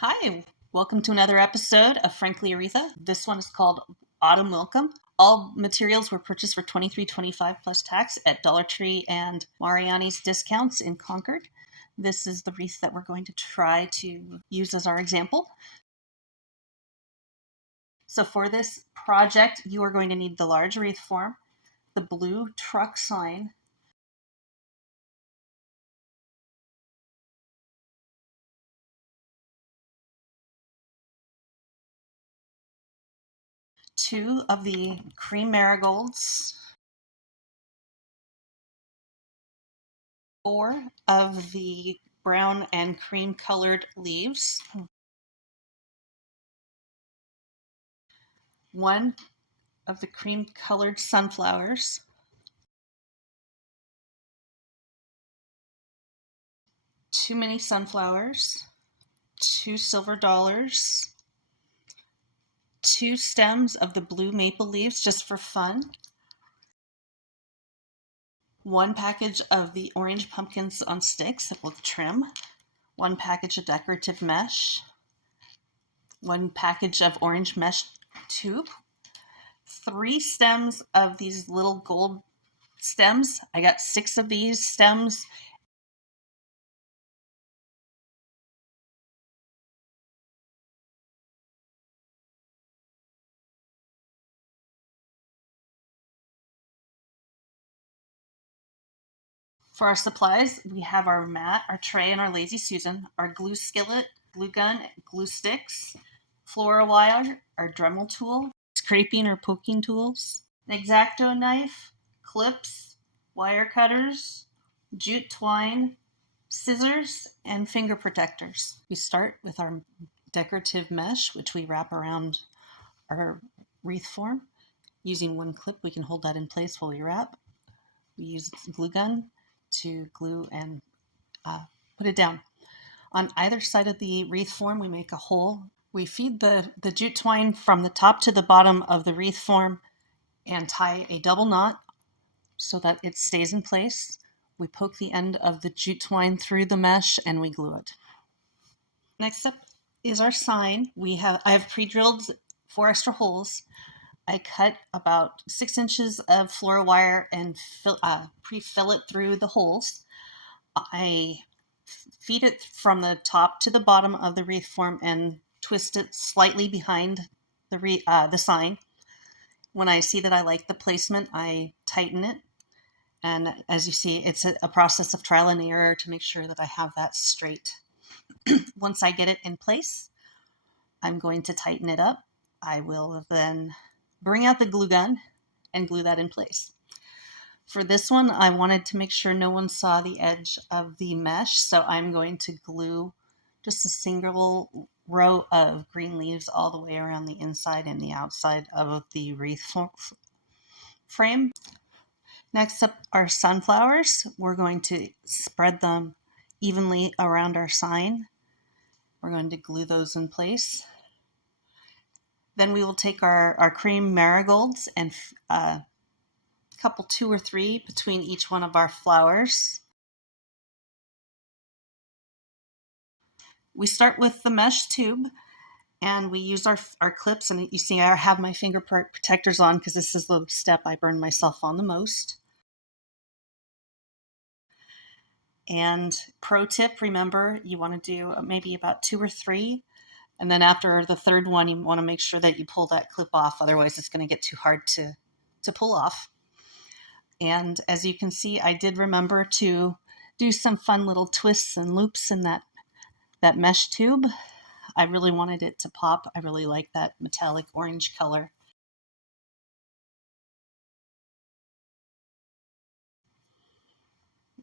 Hi, welcome to another episode of Frankly Aretha. This one is called Autumn Welcome. All materials were purchased for $23.25 plus tax at Dollar Tree and Mariani's Discounts in Concord. This is the wreath that we're going to try to use as our example. So for this project, you are going to need the large wreath form, the blue truck sign, two of the cream marigolds, four of the brown and cream colored leaves, one of the cream colored sunflowers, too many sunflowers, two silver dollars, two stems of the blue maple leaves just for fun, one package of the orange pumpkins on sticks that we'll trim, one package of decorative mesh, one package of orange mesh tube, three stems of these little gold stems. I got six of these stems. For our supplies, we have our mat, our tray, and our Lazy Susan, our glue skillet, glue gun, glue sticks, Flora wire, our Dremel tool, scraping or poking tools, an X-Acto knife, clips, wire cutters, jute twine, scissors, and finger protectors. We start with our decorative mesh, which we wrap around our wreath form. Using one clip, we can hold that in place while we wrap. We use glue gun to glue and put it down. On either side of the wreath form, we make a hole. We feed the jute twine from the top to the bottom of the wreath form and tie a double knot so that it stays in place. We poke the end of the jute twine through the mesh and we glue it. Next up is our sign. I have pre-drilled 4 extra holes. I cut about 6 inches of Flora wire and pre-fill it through the holes. I feed it from the top to the bottom of the wreath form and twist it slightly behind the sign. When I see that I like the placement, I tighten it. And as you see, it's a process of trial and error to make sure that I have that straight. Once I get it in place, I'm going to tighten it up. I will then bring out the glue gun and glue that in place. For this one, I wanted to make sure no one saw the edge of the mesh, so I'm going to glue just a single row of green leaves all the way around the inside and the outside of the wreath frame. Next up are sunflowers. We're going to spread them evenly around our sign. We're going to glue those in place. Then we will take our cream marigolds and couple 2 or 3 between each one of our flowers. We start with the mesh tube and we use our clips, and you see I have my finger protectors on because this is the step I burn myself on the most. And pro tip, remember you want to do maybe about 2 or 3, and then after the third one you want to make sure that you pull that clip off, otherwise it's going to get too hard to pull off. And as you can see, I did remember to do some fun little twists and loops in that mesh tube. I really wanted it to pop. I really like that metallic orange color.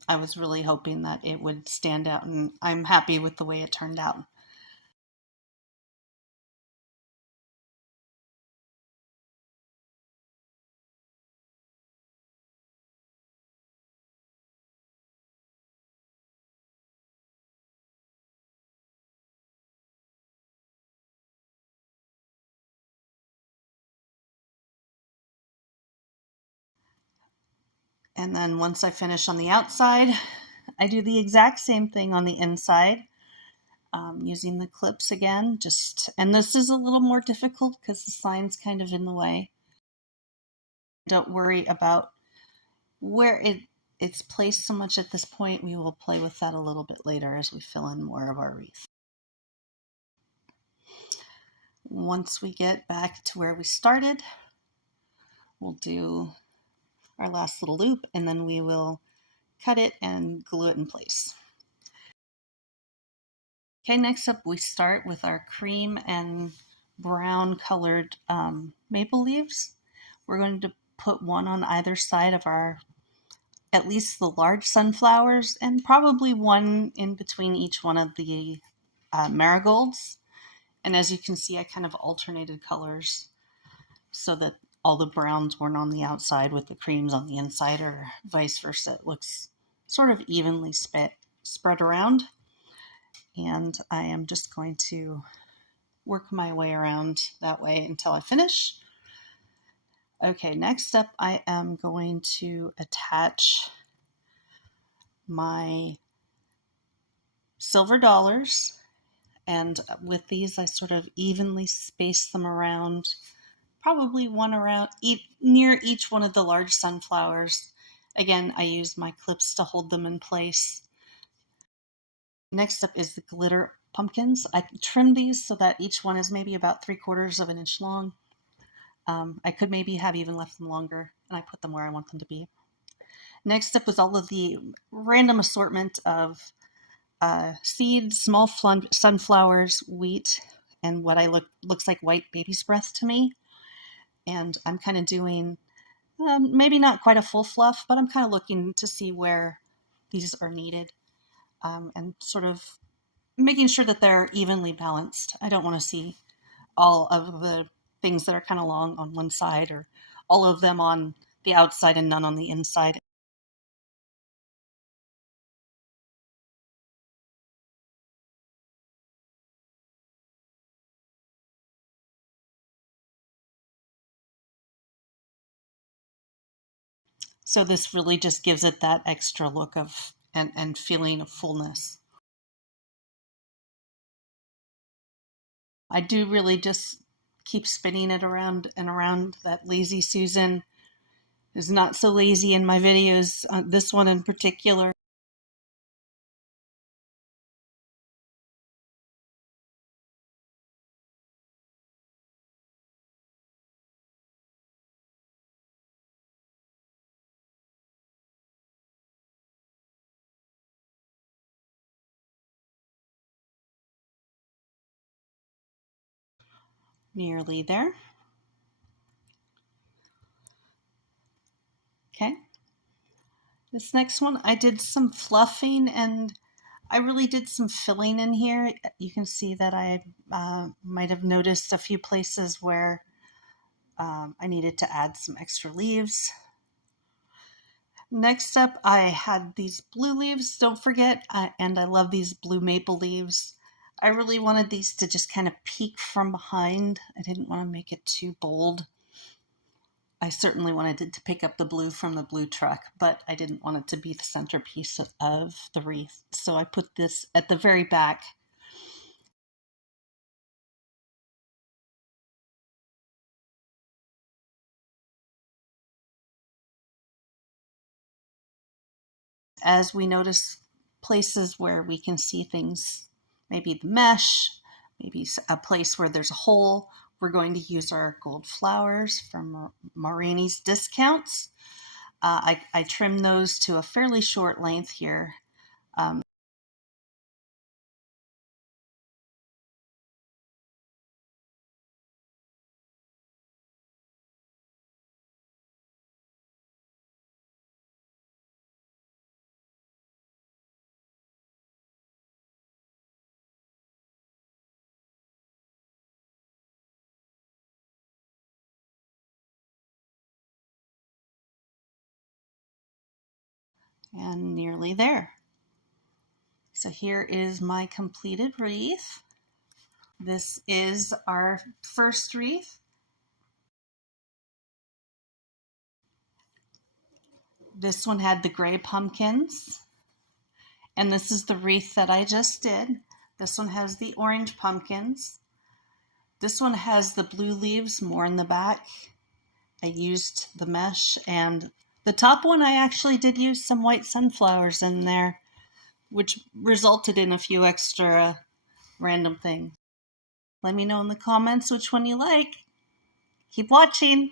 I was really hoping that it would stand out, and I'm happy with the way it turned out. And then once I finish on the outside, I do the exact same thing on the inside. using the clips again, and this is a little more difficult because the sign's kind of in the way. Don't worry about where it's placed so much at this point. We will play with that a little bit later as we fill in more of our wreath. Once we get back to where we started, we'll do our last little loop, and then we will cut it and glue it in place. Okay, next up we start with our cream and brown colored maple leaves. We're going to put one on either side of at least the large sunflowers, and probably one in between each one of the marigolds. And as you can see, I kind of alternated colors so that all the browns weren't on the outside with the creams on the inside, or vice versa. It looks sort of evenly spread around. And I am just going to work my way around that way until I finish. Okay, next up I am going to attach my silver dollars, and with these I sort of evenly space them around, probably one around near each one of the large sunflowers. Again, I use my clips to hold them in place. Next up is the glitter pumpkins. I trimmed these so that each one is maybe about 3/4 of an inch long. I could maybe have even left them longer, and I put them where I want them to be. Next up was all of the random assortment of seeds, small sunflowers, wheat, and what looks like white baby's breath to me. And I'm kind of doing maybe not quite a full fluff, but I'm kind of looking to see where these are needed, and sort of making sure that they're evenly balanced. I don't want to see all of the things that are kind of long on one side, or all of them on the outside and none on the inside. So this really just gives it that extra look of and feeling of fullness. I do really just keep spinning it around and around. That Lazy Susan is not so lazy in my videos, this one in particular. Nearly there. Okay. This next one, I did some fluffing, and I really did some filling in here. You can see that I might have noticed a few places where I needed to add some extra leaves. Next up, I had these blue leaves, don't forget, and I love these blue maple leaves. I really wanted these to just kind of peek from behind. I didn't want to make it too bold. I certainly wanted to pick up the blue from the blue truck, but I didn't want it to be the centerpiece of the wreath. So I put this at the very back. As we notice places where we can see things, maybe the mesh, maybe a place where there's a hole, we're going to use our gold flowers from Marini's Discounts. I trim those to a fairly short length here. And nearly there. So here is my completed wreath. This is our first wreath. This one had the gray pumpkins. And this is the wreath that I just did. This one has the orange pumpkins. This one has the blue leaves more in the back. I used the mesh, and the top one I actually did use some white sunflowers in there, which resulted in a few extra random things. Let me know in the comments which one you like. Keep watching.